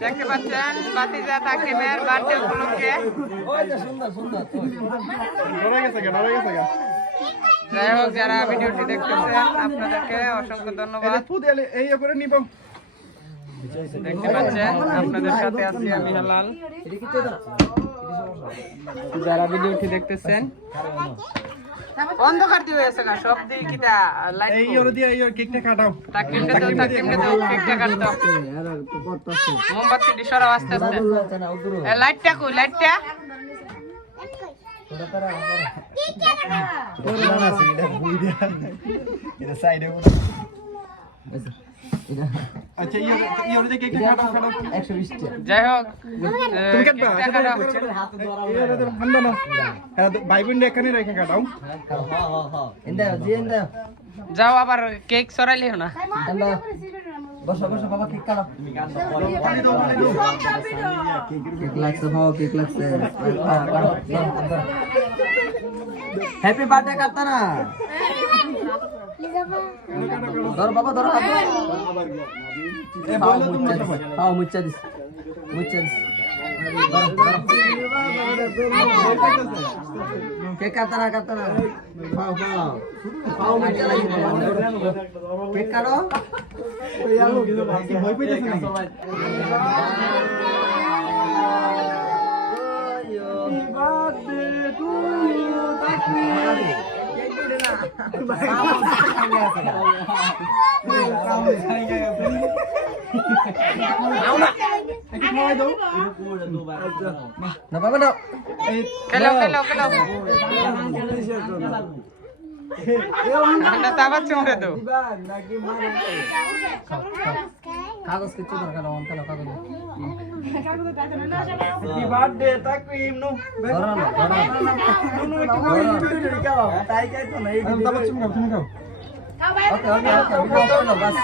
দেখতে পাচ্ছেন ভাতিজা তাকিমের বার্থডে উপলক্ষে যাই হোক যারা ভিডিওটি দেখতেছেন আপনাদেরকে অসংখ্য ধন্যবাদ। দেখতে পাচ্ছেন আপনাদের সাথে আছি আমি হেলাল। যারা ভিডিওটি দেখতেছেন অন্ধকার দিয়ে হয়েছে না সব দিকে কিটা লাইট এই ওর দিয়ে এই কেকটা কাটাও তাকিমটা দাও কেকটা কাটাও মোমবাতি দিশরা আস্তে আস্তে লাইটটা কই লাইটটা এটা সাইডে আচ্ছা ইয়ে ওরে কেকটা কাটাও 120 টাকা যাই হোক তুমি কাটবা হাতে ধরাও হান্ডা না হ্যাঁ ভাই বোন এখানে রেখে কাটাও হ্যাঁ ইন্দা জি ইন্দা যাও আবার কেক সরাইলেও না ইন্দা বসো বাবা কেক কাটো তুমি গান দাও কেক লাগছে ভাও কেক লাগছে হ্যাপি বার্থডে করতা না ধর বাবা ধর হাত খাও মুচ্ছা দিস কেক কাটতা না খাও মুচ্ছা লাগি কেক কাটো ভয় পেয়েছ না বার্থডে টু ইউ তাকবীর কাগজ কিছু দরকার কাগজ